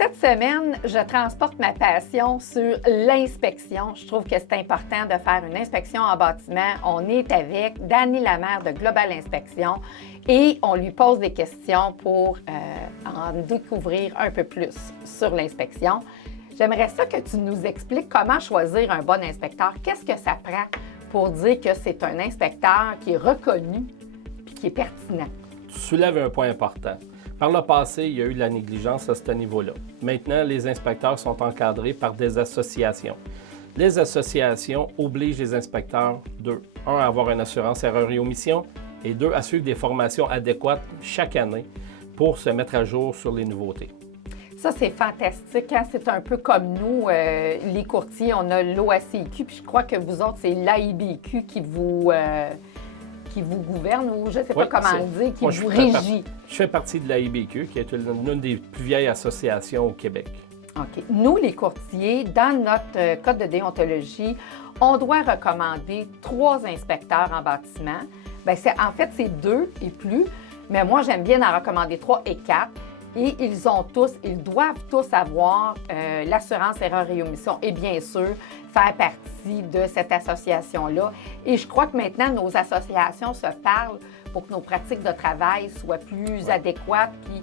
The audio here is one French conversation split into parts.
cette semaine, je transporte ma passion sur l'inspection. Je trouve que c'est important de faire une inspection en bâtiment. On est avec Dani Lamère de Global Inspection et on lui pose des questions pour en découvrir un peu plus sur l'inspection. J'aimerais ça que tu nous expliques comment choisir un bon inspecteur. Qu'est-ce que ça prend pour dire que c'est un inspecteur qui est reconnu et qui est pertinent? Tu soulèves un point important. Par le passé, il y a eu de la négligence à ce niveau-là. Maintenant, les inspecteurs sont encadrés par des associations. Les associations obligent les inspecteurs, un, à avoir une assurance erreur et omission, et deux, à suivre des formations adéquates chaque année pour se mettre à jour sur les nouveautés. Ça, c'est fantastique. Hein? C'est un peu comme nous, les courtiers, on a l'OACIQ, puis je crois que vous autres, c'est l'AIBQ qui vous gouverne, ou je ne sais pas comment le dire, qui vous régit. Je fais partie de l'AIBQ, qui est l'une des plus vieilles associations au Québec. OK. Nous, les courtiers, dans notre code de déontologie, on doit recommander 3 inspecteurs en bâtiment. Bien, en fait, c'est 2 et plus, mais moi, j'aime bien en recommander 3 et 4. Et ils doivent tous avoir l'assurance erreur et omission et bien sûr faire partie de cette association-là. Et je crois que maintenant, nos associations se parlent pour que nos pratiques de travail soient plus adéquates puis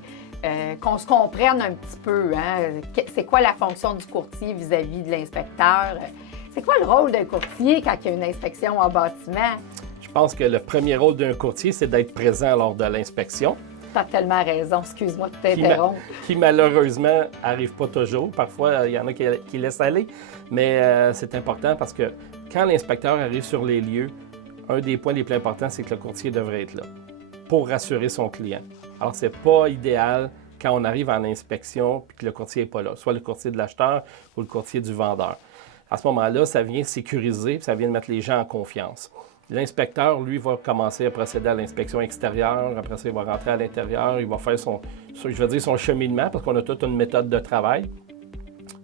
qu'on se comprenne un petit peu. Hein? C'est quoi la fonction du courtier vis-à-vis de l'inspecteur? C'est quoi le rôle d'un courtier quand il y a une inspection en bâtiment? Je pense que le premier rôle d'un courtier, c'est d'être présent lors de l'inspection. Tu as tellement raison, excuse-moi de t'interrompre. Qui malheureusement n'arrive pas toujours. Parfois, il y en a qui laissent aller, mais c'est important parce que quand l'inspecteur arrive sur les lieux, un des points les plus importants, c'est que le courtier devrait être là pour rassurer son client. Alors, c'est pas idéal quand on arrive en inspection et que le courtier n'est pas là, soit le courtier de l'acheteur ou le courtier du vendeur. À ce moment-là, ça vient sécuriser, ça vient mettre les gens en confiance. L'inspecteur, lui, va commencer à procéder à l'inspection extérieure. Après ça, il va rentrer à l'intérieur. Il va faire son cheminement parce qu'on a toute une méthode de travail.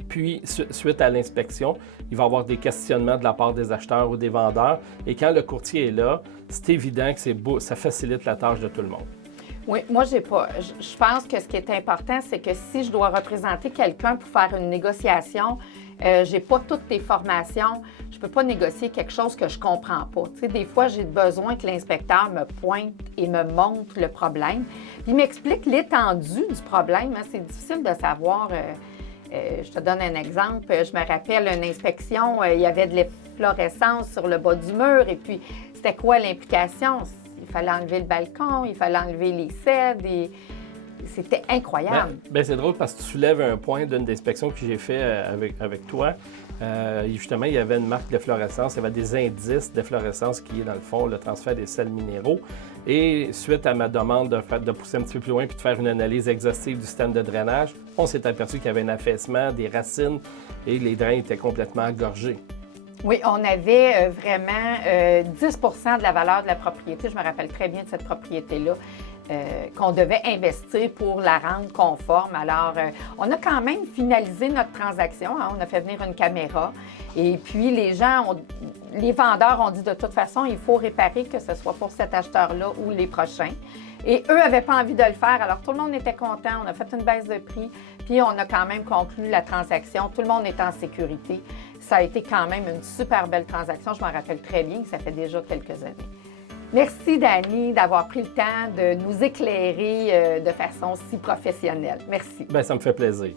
Puis, suite à l'inspection, il va y avoir des questionnements de la part des acheteurs ou des vendeurs. Et quand le courtier est là, c'est évident que ça facilite la tâche de tout le monde. Oui, moi, je pense que ce qui est important, c'est que si je dois représenter quelqu'un pour faire une négociation, je n'ai pas toutes les formations, je ne peux pas négocier quelque chose que je ne comprends pas. Tu sais, des fois, j'ai besoin que l'inspecteur me pointe et me montre le problème. Puis il m'explique l'étendue du problème. Hein. C'est difficile de savoir. Je te donne un exemple. Je me rappelle une inspection, il y avait de l'efflorescence sur le bas du mur. Et puis, c'était quoi l'implication? Il fallait enlever le balcon, il fallait enlever les cèdres. C'était incroyable. C'est drôle parce que tu soulèves un point d'une inspection que j'ai fait avec toi. Justement, il y avait une marque d'efflorescence, il y avait des indices d'efflorescence qui est dans le fond le transfert des sels minéraux. Et suite à ma demande de pousser un petit peu plus loin puis de faire une analyse exhaustive du système de drainage, on s'est aperçu qu'il y avait un affaissement des racines et les drains étaient complètement engorgés. Oui, on avait vraiment 10 de la valeur de la propriété. Je me rappelle très bien de cette propriété-là. Qu'on devait investir pour la rendre conforme. Alors, on a quand même finalisé notre transaction. Hein? On a fait venir une caméra. Et puis, les vendeurs ont dit de toute façon, il faut réparer, que ce soit pour cet acheteur-là ou les prochains. Et eux n'avaient pas envie de le faire. Alors, tout le monde était content. On a fait une baisse de prix. Puis, on a quand même conclu la transaction. Tout le monde est en sécurité. Ça a été quand même une super belle transaction. Je m'en rappelle très bien que ça fait déjà quelques années. Merci, Dani, d'avoir pris le temps de nous éclairer de façon si professionnelle. Merci. Bien, ça me fait plaisir.